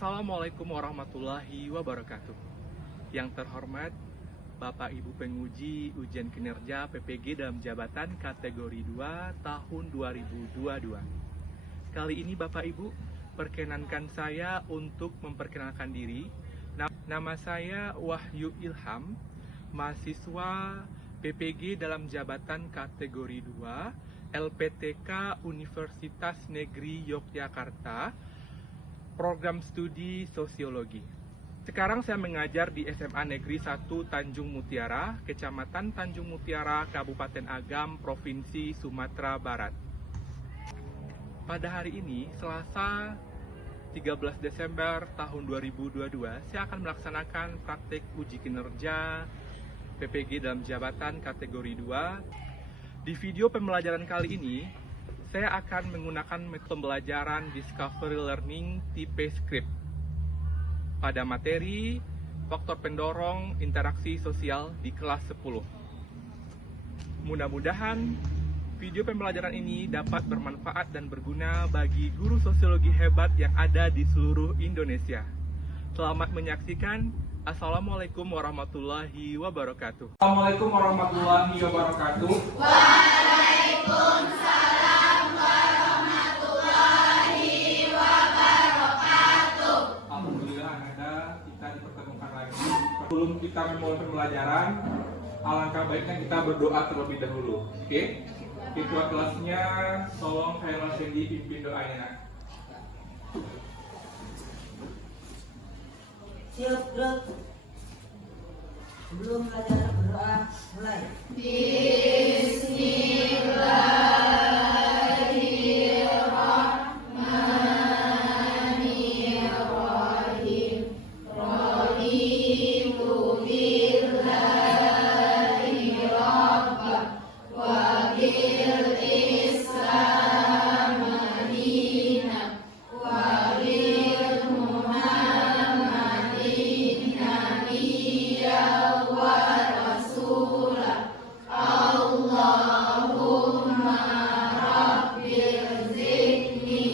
Assalamualaikum warahmatullahi wabarakatuh. Yang terhormat Bapak Ibu penguji ujian kinerja PPG dalam jabatan kategori 2 tahun 2022. Kali ini Bapak Ibu, perkenankan saya untuk memperkenalkan diri. Nama saya Wahyu Ilham, mahasiswa PPG dalam jabatan kategori 2 LPTK Universitas Negeri Yogyakarta, program studi sosiologi. Sekarang saya mengajar di SMA Negeri 1 Tanjung Mutiara, Kecamatan Tanjung Mutiara, Kabupaten Agam, Provinsi Sumatera Barat. Pada hari ini, Selasa 13 Desember tahun 2022, saya akan melaksanakan praktek uji kinerja PPG dalam jabatan kategori 2. Di video pembelajaran kali ini, saya akan menggunakan metode pembelajaran Discovery Learning tipe script pada materi faktor pendorong interaksi sosial di kelas 10. Mudah-mudahan video pembelajaran ini dapat bermanfaat dan berguna bagi guru sosiologi hebat yang ada di seluruh Indonesia. Selamat menyaksikan. Assalamualaikum warahmatullahi wabarakatuh. Assalamualaikum warahmatullahi wabarakatuh. Waalaikumsalam warahmatullahi wabarakatuh. Alhamdulillah Anda, kita dipertemukan lagi. Sebelum kita memulai pembelajaran, alangkah baiknya kita berdoa terlebih dahulu. Oke? Ketua kelasnya, tolong Khairul Sendi pimpin doanya. Siap, Bro. Sebelum belajar berdoa, mulai. Bismillahirrahmanirrahim. Raditu billahi rabbah wa bil Islam madinah wa bil Muhammadin nabiyya wa rasulah. Allahumma rabbil zidni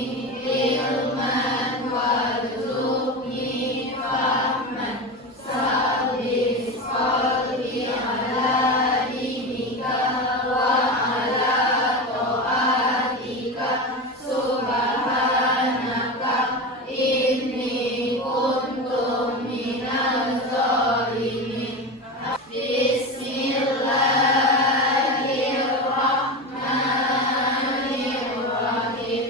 ilman warzuqni fahman. Salli salli ala dinika wa ala ta'atika subhanaka inni kuntu minaz zalimin. Bismillahirrahmanirrahim.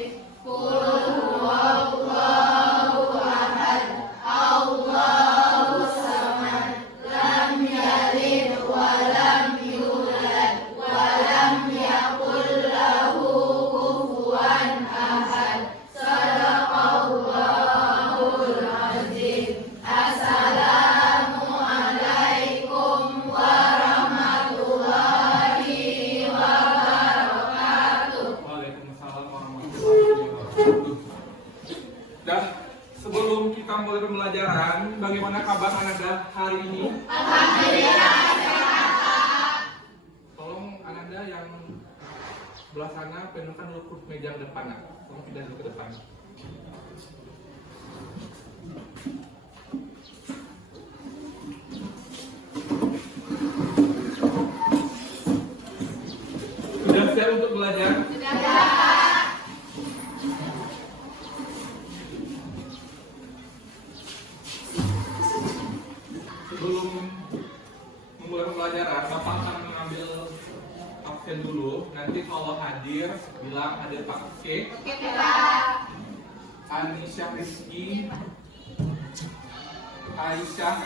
Qul huwallahu ahad, Allahus samad, lam yalid wa lam yulad wa lam yakul lahu kufuwan ahad. Shadaqallahul azim. Assalamualaikum warahmatullahi wabarakatuh. Waalaikumsalam warahmatullahi wabarakatuh. Dan sebelum kita mulai pembelajaran, bagaimana kabar Ananda hari ini? Alhamdulillah sehat. Tolong Ananda yang sebelah sana penuhkan dulu kursi meja yang depan. Tolong pindah dulu ke depan. Sudah siap untuk belajar? Sebelum memulai pembelajaran, Bapak akan mengambil absen dulu. Nanti kalau hadir, bilang hadir Pak. Oke? Oke, Pak. Anisha Rizky, Aisyah,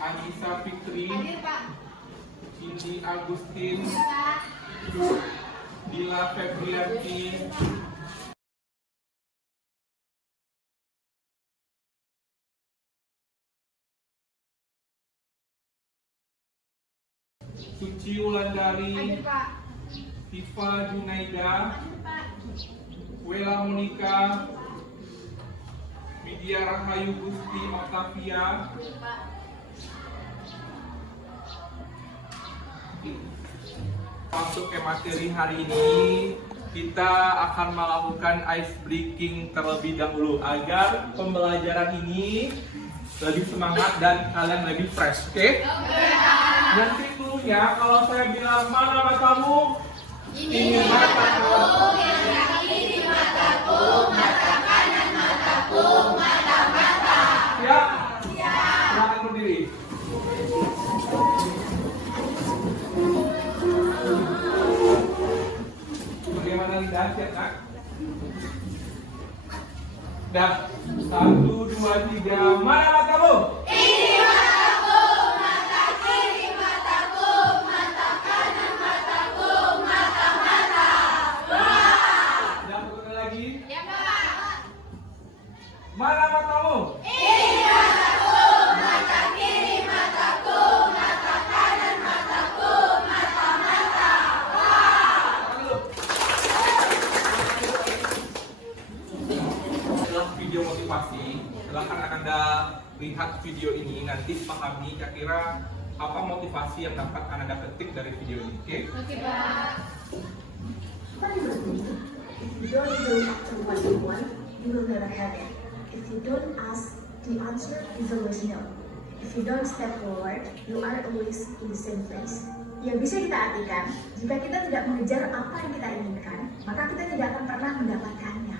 Anissa Fikri, Hadir, Pak. Cindy Agustin, Pak. Dila Febrianti, Suci Wulandari, Hadir, Pak. Tifa Junaida, Hadir, Pak. Wela Monika, Widya Rahayu Gusti Octavia, Hadir, Pak. Masuk ke materi hari ini, kita akan melakukan ice breaking terlebih dahulu agar pembelajaran ini lebih semangat dan kalian lebih fresh, oke? Nanti cluenya kalau saya bilang mana matamu, ini mataku. Yang kiri mataku, mata kanan mataku, mata-mata. Siap? Silakan berdiri. Bagaimana lidah? Siap, Kak? Dah. 1, 2, 3. Mana matamu? Ini mataku, mata kiri mataku, mata kanan mataku, mata-mata. Dah, satu lagi. Ya, Pak. Mana matamu? Ini mataku, mata kiri mataku, mata kanan mataku, mata-mata. Setelah video motivasi, silahkan Anda lihat video ini, nanti pahami kira-kira apa motivasi yang dapat Anda petik dari video ini, oke? Oke, Pak. If you don't go after what you want, you will never have it. If you don't ask, the answer is always no. If you don't step forward, you are always in the same place. Ya bisa kita artikan, jika kita tidak mengejar apa yang kita inginkan, maka kita tidak akan pernah mendapatkannya.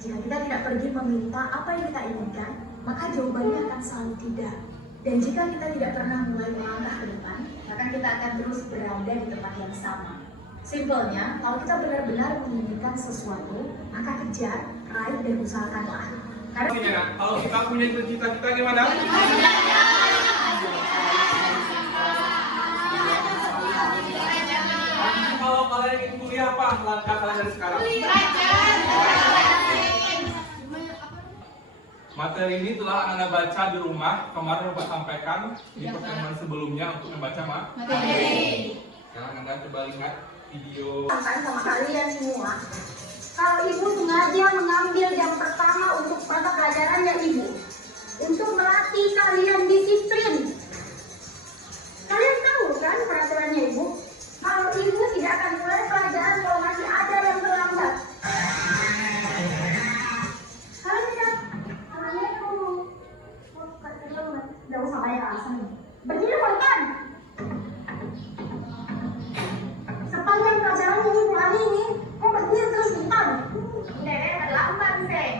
Jika kita tidak pergi meminta apa yang kita inginkan, maka jawabannya akan selalu tidak. Dan jika kita tidak pernah mulai melangkah ke depan, maka kita akan terus berada di tempat yang sama. Simpelnya, kalau kita benar-benar menginginkan sesuatu, maka kejar, raih, dan usahakanlah. Karena Kalau kita punya cita-cita gimana? Nanti kalau kalian ingin kuliah apa langkah kalian dari sekarang? Materi ini telah Anda baca di rumah. Kemarin Bapak sampaikan di pertemuan sebelumnya untuk membaca materi. Sekarang Anda coba lihat video. sama kalian semua, kalau ibu sengaja mengambil yang pertama untuk mata pelajarannya ibu, untuk melatih kalian disiplin. Kalian tahu kan peraturannya ibu? Kalau ibu tidak akan mulai pelajaran kalau masih ada yang terlambat. Kalian tidak, kalian nggak usah kayak alasan. Berdiri pelan. Sepanjang pelajaran ini hari ini, kok berdiri terus depan? Nenek terlambat sih.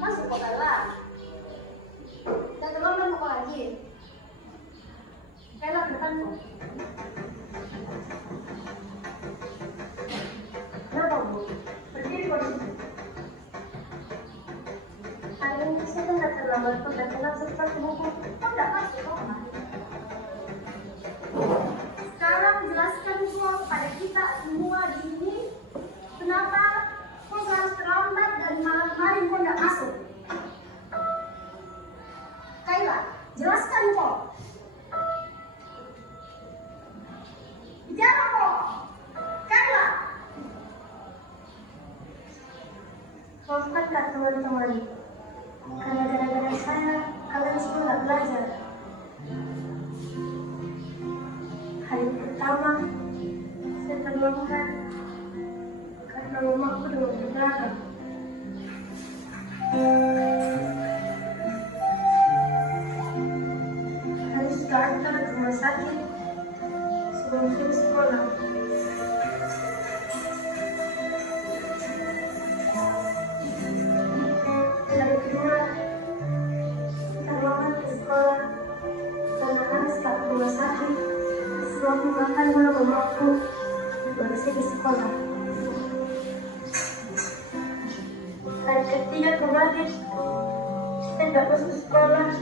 Masuk kok Kayla. Kita terlambat mau lagi. Kayla depan kok. Kenapa bu? Berdiri kok di sini. Hari ini saya nggak terlambat kok dan langsung cepat ke buku. Kok nggak masuk kok? Sekarang jelaskan semua kepada kita semua di sini kenapa kok harus terlambat dan malam kemarin kok nggak masuk. Kayla, jelaskan kok. Bicara kok. Kayla. Maafkan teman-teman. Karena gara-gara saya, kalian semua nggak belajar. Hari pertama, saya terluka karena mamaku udah di belakang. Harus diantar ke rumah sakit sebelum saya sekolah. Hari kedua, terlambat ke sekolah karena harus ke rumah sakit. Sebelum makan dulu mamaku, baru saya ke sekolah. Hari ketiga kemarin, saya nggak masuk sekolah.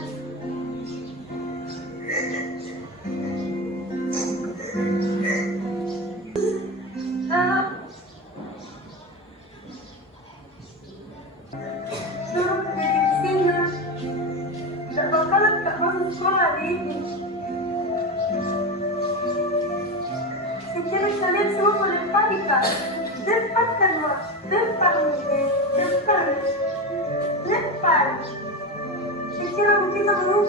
Suruh kerja di sini, nggak bakalan nggak masuk sekolah hari ini. Saya kira kalian semua boleh panik kan? Depan kan mak, depan, depan. Kecil rambut kita lu.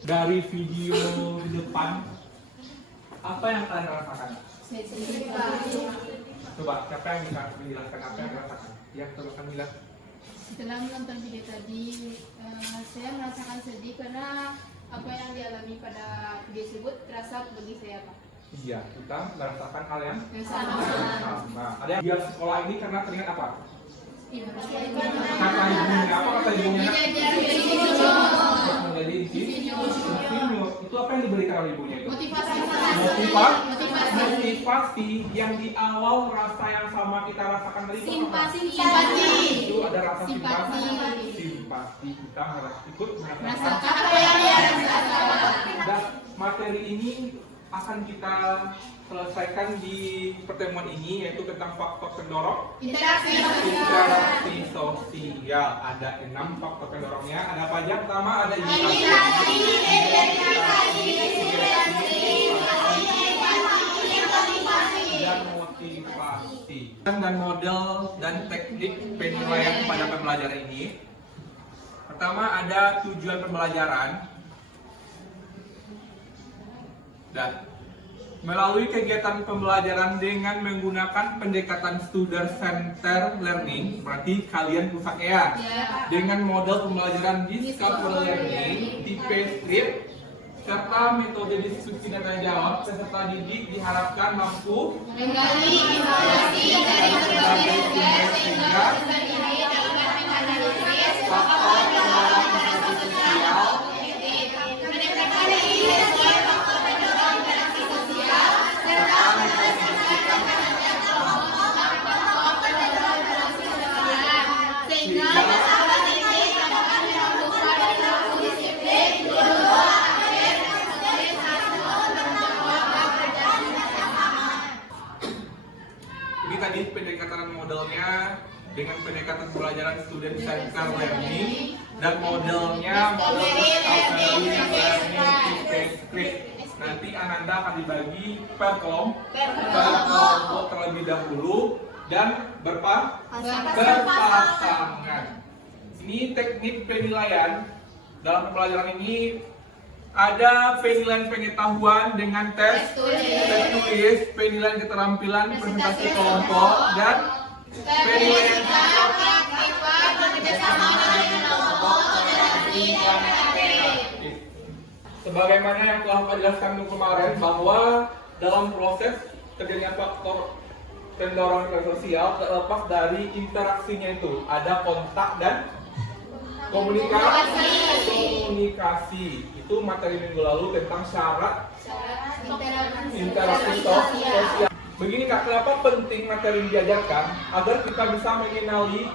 Dari video di depan, apa yang kalian rasakan? Coba, siapa yang bisa menjelaskan apa yang dirasakan? Ya, coba Kamila. Setelah menonton video tadi, saya merasakan sedih karena apa yang dialami pada video tersebut terasa bagi saya, Pak. Iya, kita merasakan hal yang Sama. sama. Ada yang biar sekolah ini karena teringat apa? Ibu. Kata ibunya, apa kata ibunya? Menjadi insinyur. Itu apa yang diberikan oleh ibunya itu? Motivasi yang di awal rasa yang sama kita rasakan tadi itu apa? Simpati. Itu ada rasa Simpati. simpati kita ikut merasakan. Rasakan apa yang dia rasakan. Dan materi ini akan kita selesaikan di pertemuan ini, yaitu tentang faktor pendorong Interaksi sosial. Ada 6 faktor pendorongnya. Ada apa aja? Pertama ada dan motivasi. Dan model dan teknik penilaian pada pembelajaran ini. Pertama ada tujuan pembelajaran. Dan melalui kegiatan pembelajaran dengan menggunakan pendekatan student center learning, berarti kalian pusat ya. Dengan model pembelajaran discovery learning, tipe script, serta metode diskusi dan tanya jawab, peserta didik diharapkan mampu menggali informasi dari berbagai sumber sehingga dapat menganalisis faktor pendorong interaksi sosial. Ini tadi pendekatan modelnya dengan pendekatan pembelajaran student center learning, dan modelnya model discovery learning tipe script. Nanti Ananda akan dibagi per kelompok terlebih dahulu dan berpasangan. Ini teknik penilaian. Dalam pembelajaran ini ada penilaian pengetahuan dengan tes tulis, penilaian keterampilan presentasi kelompok, dan penilaian sebagaimana yang telah Pak jelaskan kemarin, bahwa dalam proses terjadinya faktor pendorong sosial terlepas dari interaksinya itu ada kontak dan komunikasi. Itu materi minggu lalu tentang syarat interaksi sosial. Begini Kak, kenapa penting materi yang diajarkan? Agar kita bisa mengenali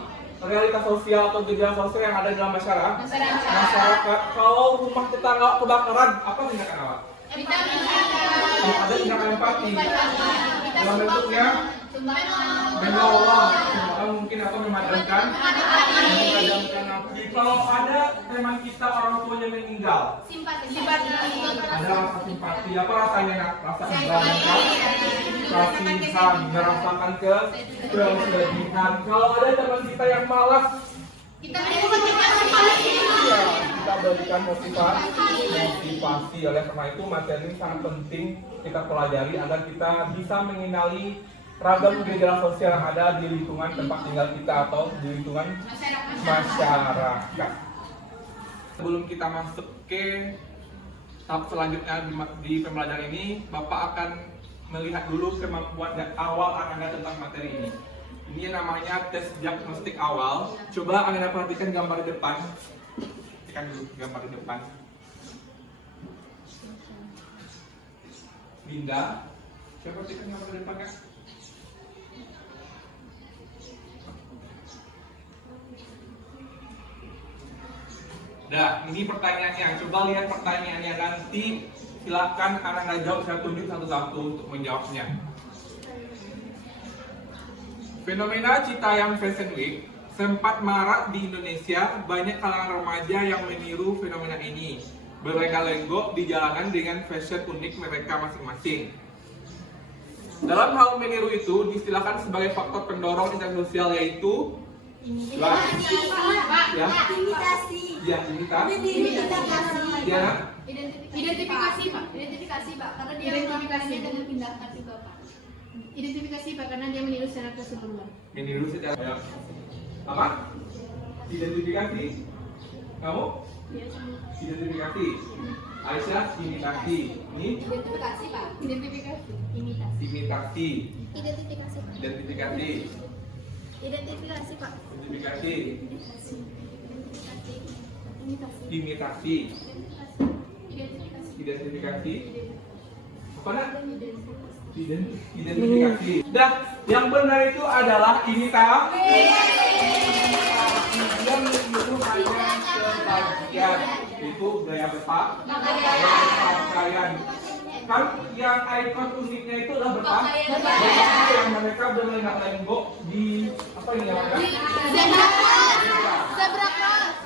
realitas sosial atau gejala sosial yang ada dalam masyarakat. Kalau rumah tetangga kebakaran, apa tindakan awak? Ada tindakan empati. Dalam bentuknya menolong, mungkin atau memadamkan api. Kalau ada teman kita orang tuanya meninggal, ada rasa simpati. Apa rasanya Nak? Rasa kasihan, merasakan kesedihan. Kalau ada teman kita yang malas, kita berikan motivasi. Oleh karena itu materi ini sangat penting kita pelajari agar kita bisa mengenali ragam gejala sosial yang ada di lingkungan tempat tinggal kita atau di lingkungan masyarakat. Sebelum kita masuk ke tahap selanjutnya di pembelajaran ini, Bapak akan melihat dulu kemampuan dan awal Anda tentang materi ini. Ini namanya tes diagnostik awal. Coba Anda perhatikan gambar di depan. Perhatikan dulu gambar di depan. Linda, coba perhatikan gambar di depan, Kak. Nah, ini pertanyaannya. Coba lihat pertanyaannya, nanti silakan Anda jawab, saya tunjuk satu-satu untuk menjawabnya. Fenomena Citayam Fashion Week sempat marak di Indonesia. Banyak kalangan remaja yang meniru fenomena ini, berlenggak-lenggok di jalanan dengan fashion unik mereka masing-masing. Dalam hal meniru itu diistilahkan sebagai faktor pendorong interaksi sosial, yaitu ya, Imitasi. ya, imitasi, ya, Identifikasi Pak, karena dia melakukannya dengan tindakan juga Pak. Identifikasi Pak, karena dia meniru secara keseluruhan. meniru secara apa? Identifikasi. Kamu? Identifikasi. Aisyah imitasi. Ini Identifikasi Pak. Identifikasi. Imitasi. imitasi. Identifikasi. Identifikasi. Identifikasi Pak. Identifikasi. Imitasi. Imitasi. Identifikasi. Identifikasi. Apa nak? Identifikasi. Dah, yang benar itu adalah imitasi. Yang itu hanya sebagian. Itu gaya berpakaian. Kan yang ikon uniknya itu adalah berpakaian. Yang mereka berlenggak-lenggok di apa ini namanya?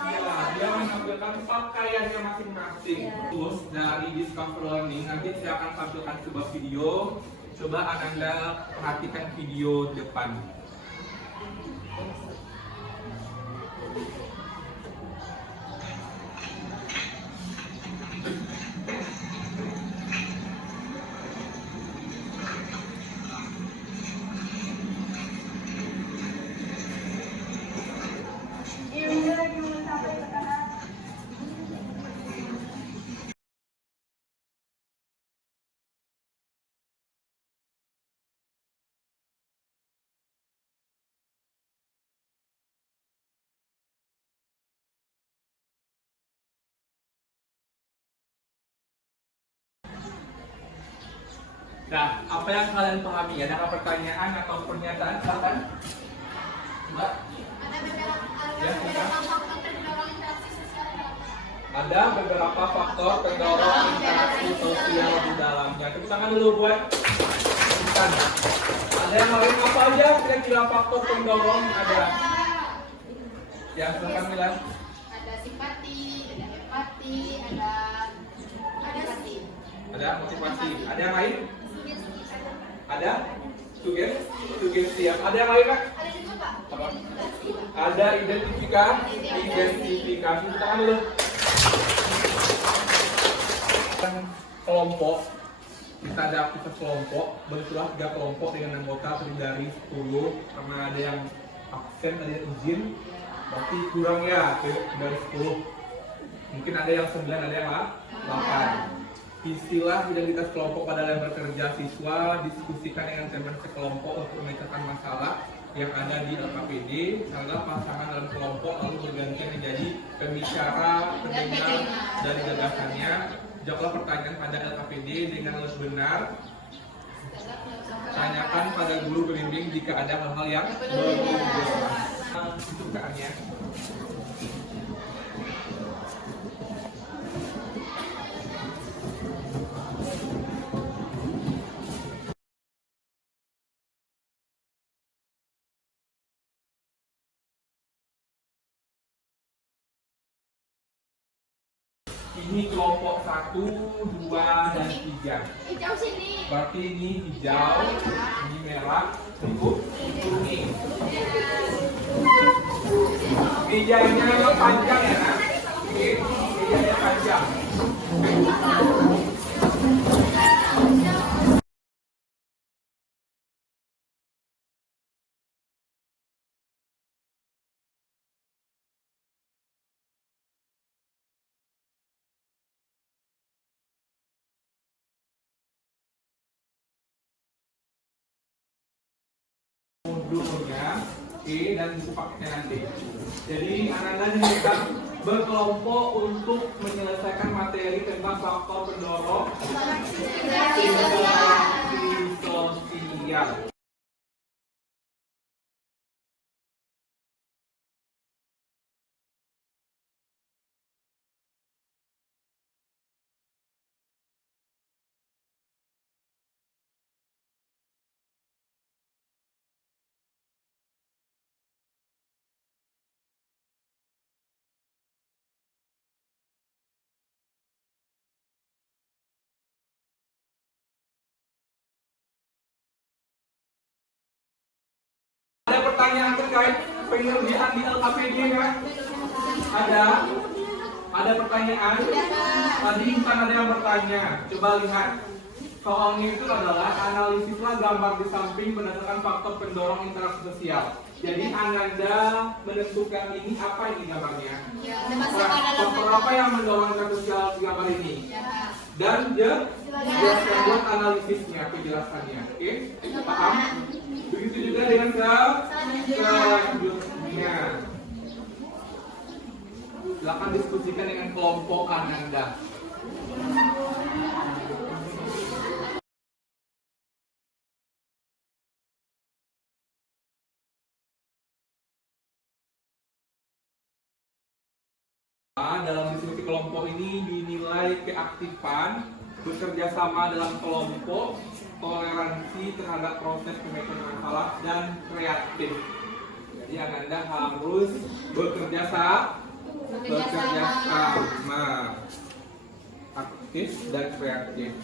Iya, dia menampilkan pakaiannya masing-masing. Terus dari Discover Learning nanti saya akan tampilkan sebuah video. Coba Ananda perhatikan video depan. Nah, apa yang kalian pahami? Adakah pertanyaan atau pernyataan? Silakan. Mbak. Ya, silakan. Ada beberapa faktor pendorong interaksi sosial di dalamnya. Tepuk tangan dulu buat bukan. Ada yang lain apa aja kira-kira faktor pendorong ada? Ya, silakan Milan. Ada simpati, ada empati, ada motivasi. Ada motivasi. Ada yang lain? Ada? Sugesti. Ada yang lain Kak? Ada juga Pak. Apa? Ada identifikasi. Tepuk tangan dulu. Kelompok, kita ada aktivitas kelompok, bentuklah 3 kelompok dengan anggota terdiri dari 10, karena ada yang absen, ada yang izin, berarti kurang ya dari 10. Mungkin ada yang 9, ada yang 8. Istilah identitas kelompok pada dalam bekerja siswa, diskusikan dengan teman sekelompok untuk memecahkan masalah yang ada di LKPD, adalah pasangan dalam kelompok lalu berganti menjadi pembicara, pendengar dari gagasannya. Jawablah pertanyaan pada LKPD dengan lebih benar. Tanyakan pada guru pembimbing jika ada hal-hal yang berubah. Itu PR-nya. Ini kelompok 1, 2, dan 3. Hijau sini. Berarti ini hijau, ini merah, ini kuning. Mejanya panjang ya nak? Oke, mejanya panjang. Modulnya E dan buku paketnya nanti. Jadi anak-anak diminta berkelompok untuk menyelesaikan materi tentang faktor pendorong interaksi sosial. pertanyaan terkait pengerjaan di LKPD ya? Ada pertanyaan? Tadi Intan ada yang bertanya. Coba lihat. Soalnya itu adalah analisislah gambar di samping berdasarkan faktor pendorong interaksi sosial. Jadi Ananda menentukan ini apa ini gambarnya? Faktor apa yang mendorong interaksi sosial di gambar ini? Dan jelaskan buat analisisnya, penjelasannya. Oke? Paham? Begitu juga dengan selanjutnya. Silakan diskusikan dengan kelompok Ananda. Dalam diskusi kelompok ini dinilai keaktifan, bekerja sama dalam kelompok, toleransi terhadap proses pemecahan masalah, dan kreatif. Jadi Ananda harus bekerja sama, aktif dan kreatif.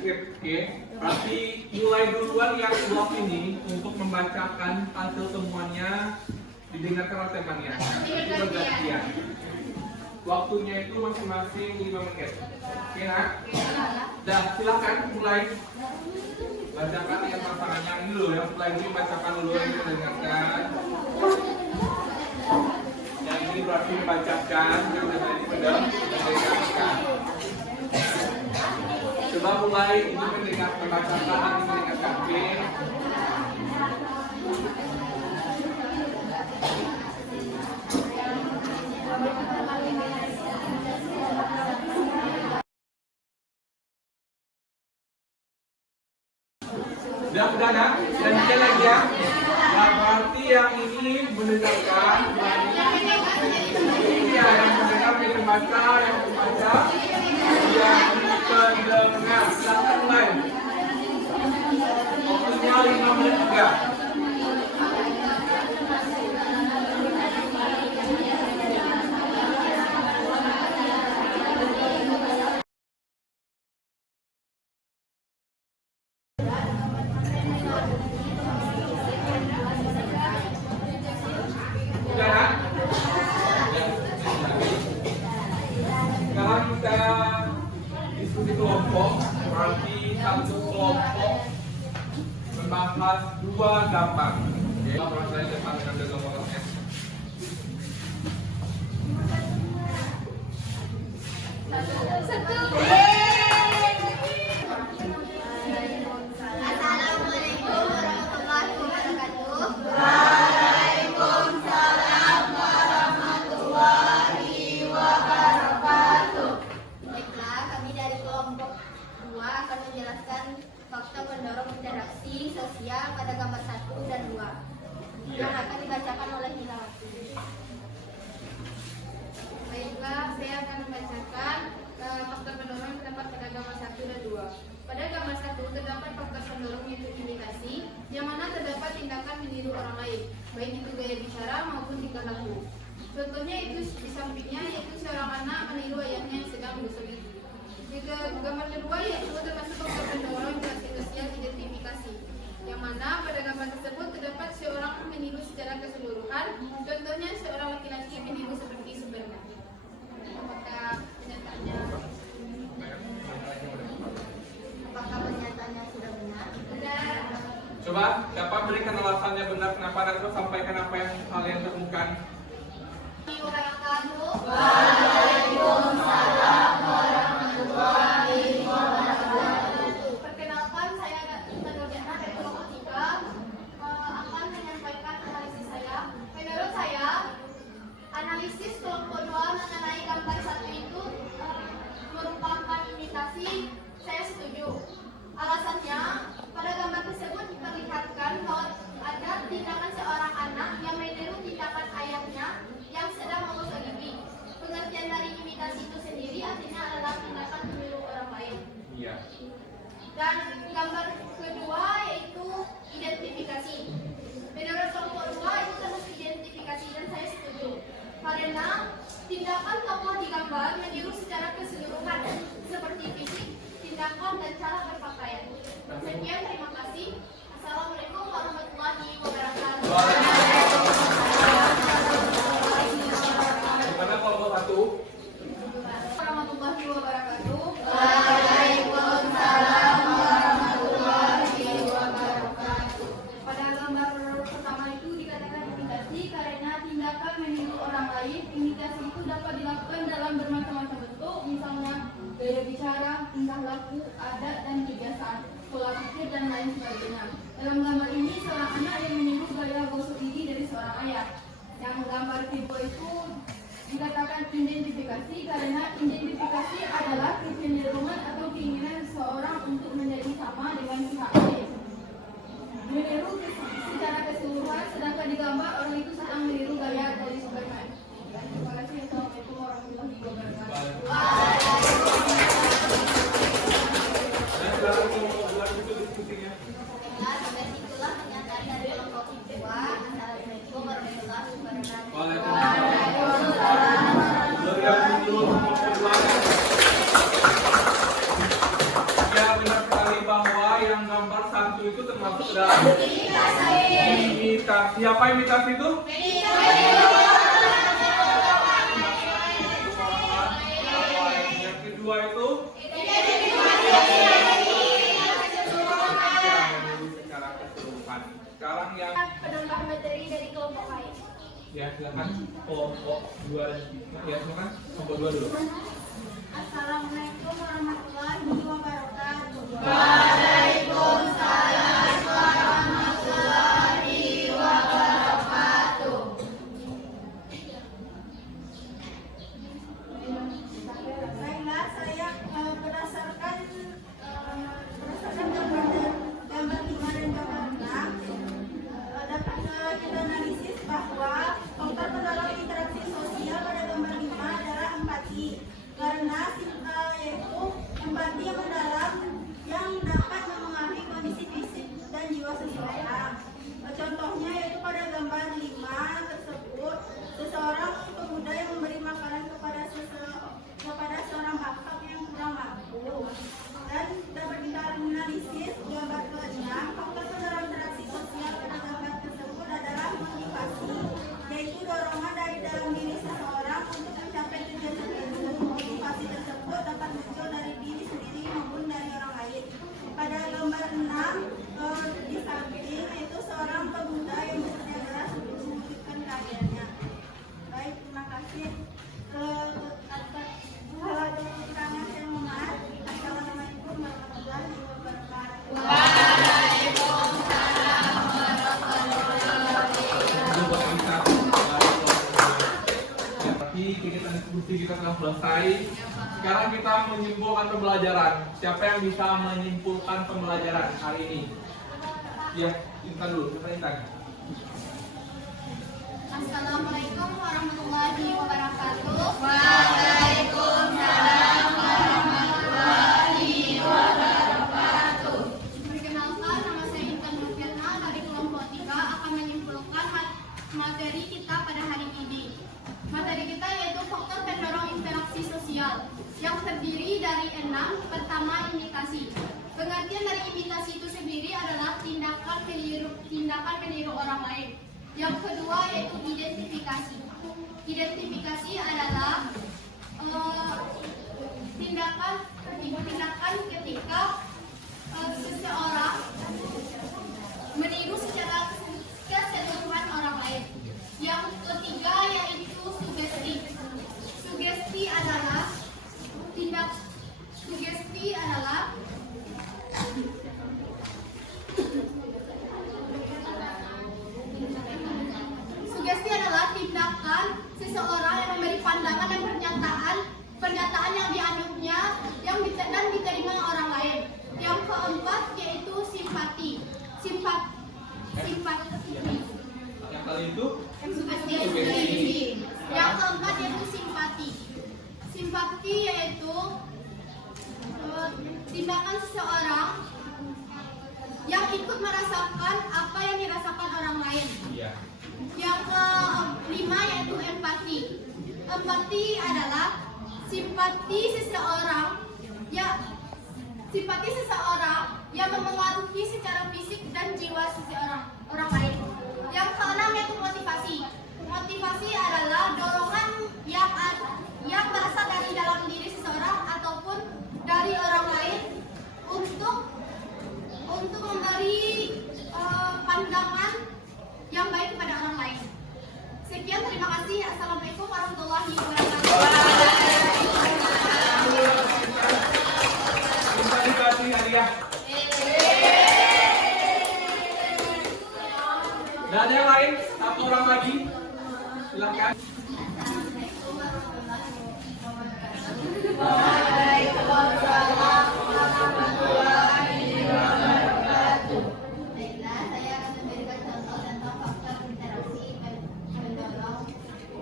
Oke, berarti mulai duluan yang blok ini untuk membacakan hasil temuannya didengarkan oleh temannya. Itu bergantian. Waktunya itu masing-masing 5 menit. Oke, nak? Dan silakan mulai bacakan dengan pasangannya ini dulu ya. Setelah ini bacakan dulu yang kita dengarkan. Yang ini berarti membacakan, yang tadi mendengarkan. Coba mulai ini membacakan, ini mendengarkan. Oke. Udah nak? Dan kita lagi ya. Nah, berarti yang ini mendengarkan. Ini ya, yang mendengar, yang membaca, yang membaca, yang pendengar. Silakan mulai. Waktunya 5 menit juga. Sekarang kita diskusi kelompok. Berarti satu kelompok membahas 2 gambar. Oke, saya depan dengan gambarnya. Assalamualaikum warahmatullahi wabarakatuh. Baiklah, kami dari kelompok 2 akan menjelaskan faktor pendorong interaksi sosial pada gambar 1 dan 2 yang akan dibacakan oleh Hilawati. Baiklah, saya akan membacakan faktor pendorong yang terdapat pada gambar 1 dan 2. Pada gambar 1 terdapat faktor pendorong yaitu indikasi, yang mana terdapat tindakan meniru orang lain, baik itu gaya bicara maupun tingkah laku. Contohnya itu di sampingnya yaitu seorang anak meniru ayahnya yang sedang menggosok gigi. Juga gambar kedua yaitu termasuk faktor pendorong interaksi sosial identifikasi, yang mana pada gambar tersebut terdapat seorang meniru secara keseluruhan. Contohnya seorang laki-laki meniru seperti Superman. Apakah pernyataannya sudah benar? benar? Coba, siapa berikan alasannya benar kenapa Anda sampaikan apa yang kalian temukan? Perkenalkan, saya Nurjana dari kelompok 3 akan menyampaikan analisis saya. Menurut saya, analisis kelompok 2 mengenai gambar 1 itu merupakan imitasi. Saya setuju. Alasannya, pada gambar tersebut diperlihatkan bahwa ada tindakan seorang anak yang meniru tindakan ayahnya yang sedang mengusir Tindakan tokoh di gambar meniru secara keseluruhan seperti fisik, tindakan, dan cara berpakaian. Sekian, terima kasih. Assalamualaikum warahmatullahi wabarakatuh. Gimana kelompok 1? Warahmatullahi wabarakatuh. Waalaikumsalam warahmatullahi wabarakatuh. Pada gambar pertama itu dikatakan imitasi karena tindakan meniru orang lain. Imitasi itu dapat dilakukan dalam bermacam-macam bentuk, misalnya gaya bicara, tingkah laku, adat, dan kebiasaan, pola pikir, dan lain sebagainya. Dalam gambar ini seorang anak yang meniru gaya gosok gigi dari seorang ayah. Yang gambar tipe itu dikatakan identifikasi karena identifikasi adalah kecenderungan atau keinginan seseorang untuk menjadi sama dengan pihak lain. Meniru secara keseluruhan, sedangkan di gambar orang itu sedang meniru gaya dari Superman. Terima kasih. Assalamualaikum warahmatullahi wabarakatuh. Dan silakan kelompok 2 itu diskusinya. Sampai situlah pernyataan dari kelompok kedua. Assalamualaikum warahmatullahi wabarakatuh. Waalaikumsalam. Yang dulu kelompok 2. Ya, benar sekali bahwa yang gambar 1 itu termasuk dalam imitasi. Apa imitasi itu? Yang kedua itu secara keseluruhan. Sekarang yang Penambah materi dari kelompok lain. ya silakan kelompok 2 ya silakan kelompok 2 dulu. Assalamualaikum warahmatullahi wabarakatuh. Waalaikumsalam warahmatullahi wabarakatuh. Baiklah, saya berdasarkan gambar 5 dan gambar 6 dapat kita analisis bahwa faktor pendorong interaksi sosial pada gambar 5 adalah empati, karena yaitu empati yang mendalam yang dapat memahami kondisi fisik dan jiwa seseorang. Contohnya yaitu pada gambar 5 tersebut, seseorang pemuda yang memberi makanan kepada seorang bapak yang kurang mampu. Dan dapat kita analisis gambar ke-6, faktor pendorong interaksi sosial pada gambar tersebut adalah motivasi, yaitu dorongan dari dalam diri seseorang untuk mencapai tujuan tertentu. Motivasi tersebut dapat muncul dari diri sendiri maupun dari orang lain. Pada gambar 6 di samping itu seorang pemuda yang bekerja keras untuk mewujudkan keahliannya. Baik, terima kasih. Kekurangan saya mohon maaf. Assalamualaikum warahmatullahi wabarakatuh. Waalaikumsalam Ya, tapi kegiatan diskusi kita telah selesai. Sekarang kita menyimpulkan pembelajaran. Siapa yang bisa menyimpulkan pembelajaran hari ini? Ya, Intan dulu. Siapa Intan? Assalamualaikum warahmatullahi wabarakatuh. Waalaikumsalam warahmatullahi wabarakatuh. Perkenalkan, nama saya Intan Nurfirna dari kelompok 3 akan menyimpulkan materi kita pada hari ini. Materi kita yaitu faktor pendorong interaksi sosial yang terdiri dari 6. Pertama, imitasi. Pengertian dari imitasi itu sendiri adalah tindakan meniru orang lain. Yang kedua yaitu identifikasi. Identifikasi adalah tindakan ketika seseorang meniru secara keseluruhan orang lain. Yang ketiga yaitu sugesti. Sugesti adalah tindakan seseorang yang memberi pandangan dan pernyataan yang dianutnya dan diterima orang lain. Yang keempat yaitu simpati. Yang kali itu Sugesti. Yang keempat yaitu simpati. Simpati yaitu tindakan seseorang yang ikut merasakan apa yang dirasakan orang lain. iya. Yang kelima yaitu empati. Empati adalah simpati seseorang yang memengaruhi secara fisik dan jiwa seseorang orang lain. Yang keenam yaitu motivasi. Motivasi adalah dorongan yang berasal dari dalam diri seseorang ataupun dari orang lain untuk memberi pandangan yang baik kepada orang lain. Sekian, terima kasih. Assalamualaikum warahmatullahi wabarakatuh. Minta dikasih hadiah. Dan ada yang lain? Satu orang lagi. Silakan. Assalamualaikum warahmatullahi wabarakatuh. Waalaikumsalam warahmatullahi wabarakatuh. Baiklah, saya akan memberikan contoh tentang faktor interaksi pendorong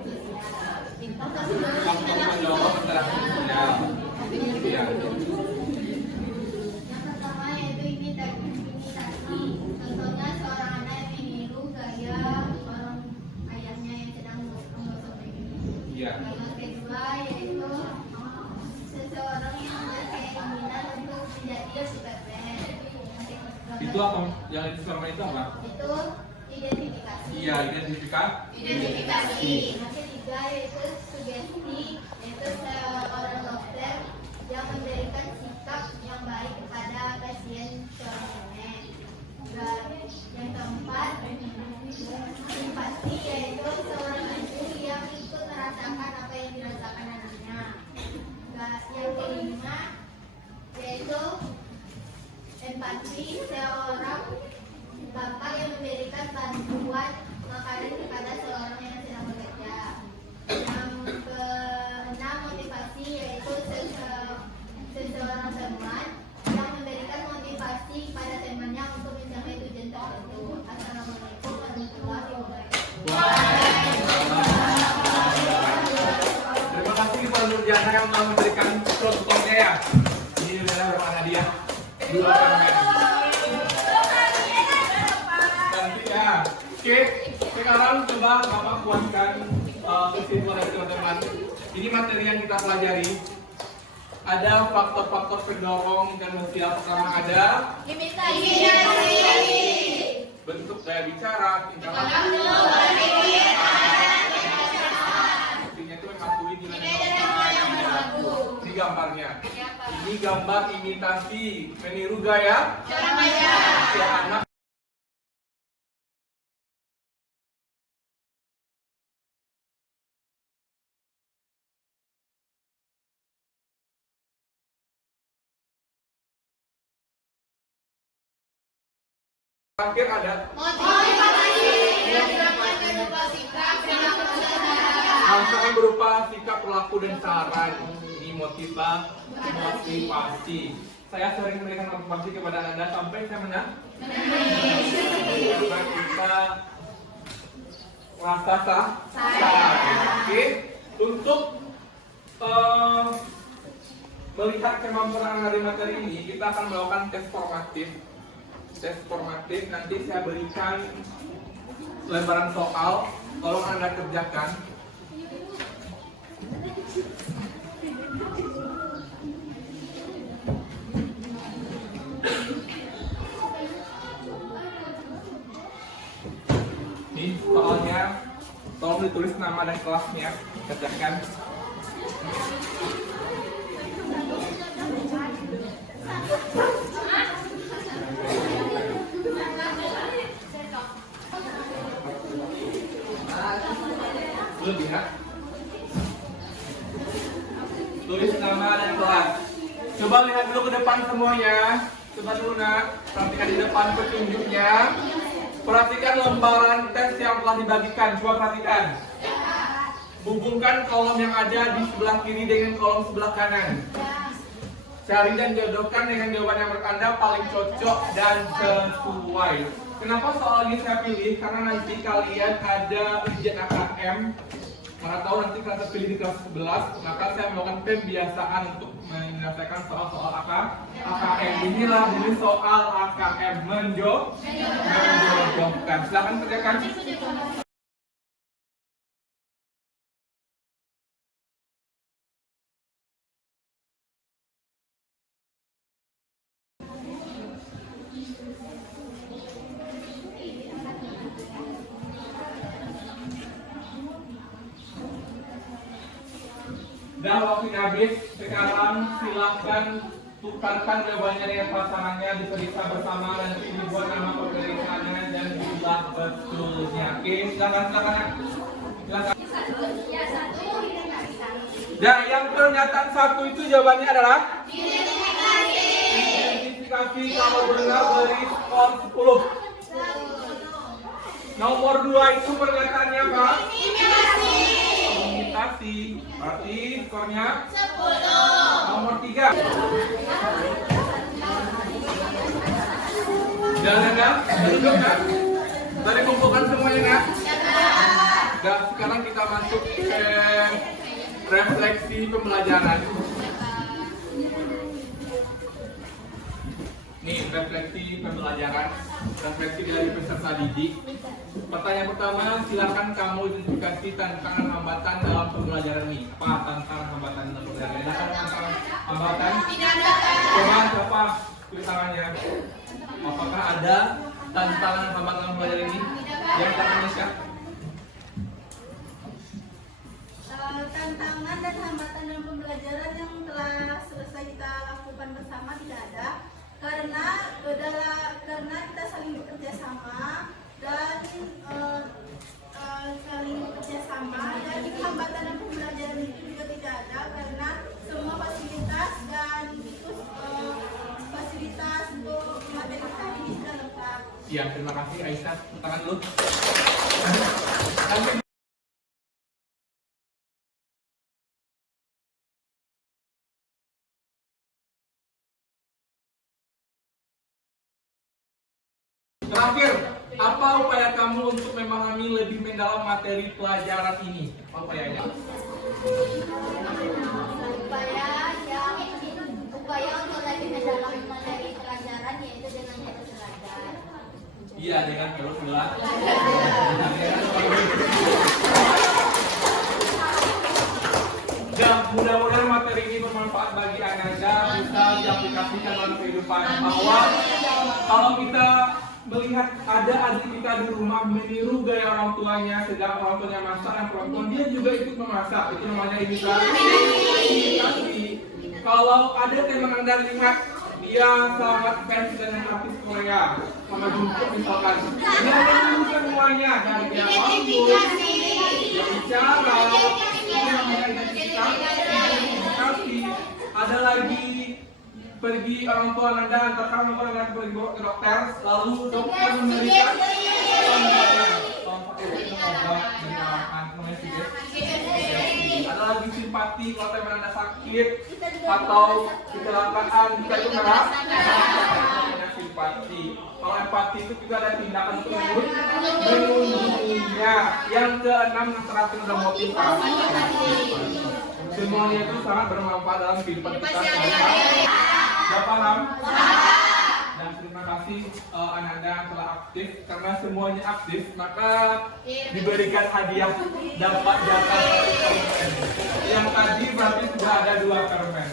sosial. Faktor Pendorong interaksi sosial. Iya. Yang pertama yaitu imitasi. Contohnya seorang anak yang meniru gaya orang ayahnya yang sedang menggosok pipi. Iya. Yang kedua yaitu seseorang yang berkeinginan untuk menjadi Superman. Itu apa? Yang itu selama itu apa? Itu identifikasi. Iya, identifikasi. Identifikasi. Yang ketiga yaitu sugesti, yaitu seorang dokter yang memberikan sikap yang baik kepada pasien seorangnya. Dan yang keempat, simpati, yaitu seorang ibu yang ikut merasakan apa yang dirasakan anaknya. Dan yang kelima yaitu empati, seorang bapak yang memberikan bantuan makanan kepada seorang yang sedang bekerja. Yang keenam motivasi, yaitu seseorang teman yang memberikan motivasi pada temannya untuk mencapai tujuan tertentu. Assalamualaikum warahmatullahi wabarakatuh. Terima kasih Pak Nurjana yang telah memberikan contohnya ya. Ini adalah berapa hadiah? 2 permen. Nanti ya. Oke, sekarang coba Bapak kuatkan kesimpulan dari teman-teman. Ini materi yang kita pelajari. Ada faktor-faktor pendorong dan sosial. Pertama ada bentuk daya bicara, tingkah laku. Artinya itu memang tulis di Ini gambarnya. Ini gambar imitasi, meniru gaya. Ya, anak. Terakhir ada Rangsangan berupa sikap, perilaku, dan saran. Ini motivasi. Saya sering memberikan motivasi kepada Anda sampai saya menang. Karena kita rasa sah. Oke. Untuk melihat kemampuan dari materi ini, kita akan melakukan tes formatif. Nanti saya berikan lembaran soal, tolong Anda kerjakan. Ini soalnya, tolong ditulis nama dan kelasnya, kerjakan. Belum ya? Tulis nama dan kelas. Coba lihat dulu ke depan semuanya. Coba dulu nak, perhatikan di depan petunjuknya. Perhatikan lembaran tes yang telah dibagikan. Coba perhatikan. Hubungkan kolom yang ada di sebelah kiri dengan kolom sebelah kanan. Cari dan jodohkan dengan jawaban yang menurut Anda paling cocok dan sesuai. Kenapa soal ini saya pilih? Karena nanti kalian ada ujian AKM. Mana tahu nanti kalian terpilih di kelas 11, maka saya melakukan pembiasaan untuk menyelesaikan soal-soal AKM. Inilah ini soal AKM menjodohkan. Silahkan kerjakan. Dan waktunya habis. Sekarang silahkan tukarkan jawabannya dengan pasangannya, diperiksa bersama dan dibuat nama pemeriksaannya dan jumlah betulnya. Oke, silakan ya. Silakan. Dan yang pernyataan satu itu jawabannya adalah identifikasi. Kalau benar beri skor 10. Nomor 2 itu pernyataannya apa? Imitasi. Berarti skornya 10. Nomor 3. Jangan ya, duduk ya. Tadi kumpulkan semuanya ya. Dan sekarang kita masuk ke refleksi pembelajaran. Nih, refleksi pembelajaran, refleksi dari peserta didik. Pertanyaan pertama, silakan kamu identifikasi tantangan hambatan dalam pembelajaran ini. Apa tantangan hambatan dalam pembelajaran? Silakan tantangan hambatan. Coba siapa tulis tangannya? Apakah ada tantangan hambatan dalam pembelajaran ini? Yang tangannya siapa? Tantangan dan hambatan dalam pembelajaran yang telah selesai kita lakukan bersama tidak ada, karena kita saling bekerja sama dan hambatan dalam pembelajaran itu juga tidak ada karena semua fasilitas dan fasilitas untuk materi tadi sudah lengkap. Iya, terima kasih Aisyah. Tangan dulu. Terakhir, apa upaya kamu untuk memahami lebih mendalam materi pelajaran ini? Apa upayanya? Upaya untuk lebih mendalam materi pelajaran yaitu dengan terus belajar. Iya, dengan terus belajar. Dan mudah-mudahan materi ini bermanfaat bagi Anda, bisa diaplikasikan dalam kehidupan. Bahwa kalau kita melihat ada adik kita di rumah meniru gaya orang tuanya, sedang orang tuanya masak dan perempuan dia juga ikut memasak, itu namanya imitasi. Kalau ada teman Anda lihat dia sangat fans dengan artis Korea sama Jungkook misalkan, dia meniru semuanya dari dia ngomong, dia bicara, itu namanya identifikasi. Ada lagi pergi orang tua Anda, antarkan orang tua Anda pergi ke dokter, lalu dokter memberikan ada lagi simpati kalau teman Anda sakit atau kecelakaan, kita itu merah simpati. Kalau empati itu juga ada tindakan untuk melindunginya. Yang keenam yang terakhir ada motivasi. Semuanya itu sangat bermanfaat dalam kehidupan kita. Sudah paham? Dan terima kasih Ananda telah aktif. Karena semuanya aktif, maka diberikan hadiah, dapat jatah 1 permen. Yang tadi berarti sudah ada 2 permen.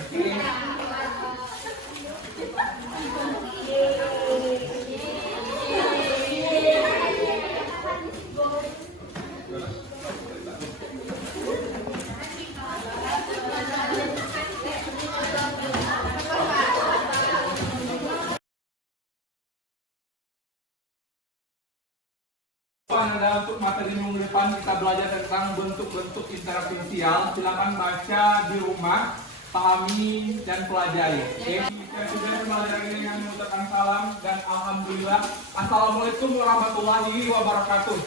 Anda untuk materi minggu depan kita belajar tentang bentuk-bentuk interaksi sosial. Silakan baca di rumah, pahami dan pelajari. Oke, kita sudah belajar ini dengan mengucapkan salam dan alhamdulillah. Assalamualaikum warahmatullahi wabarakatuh.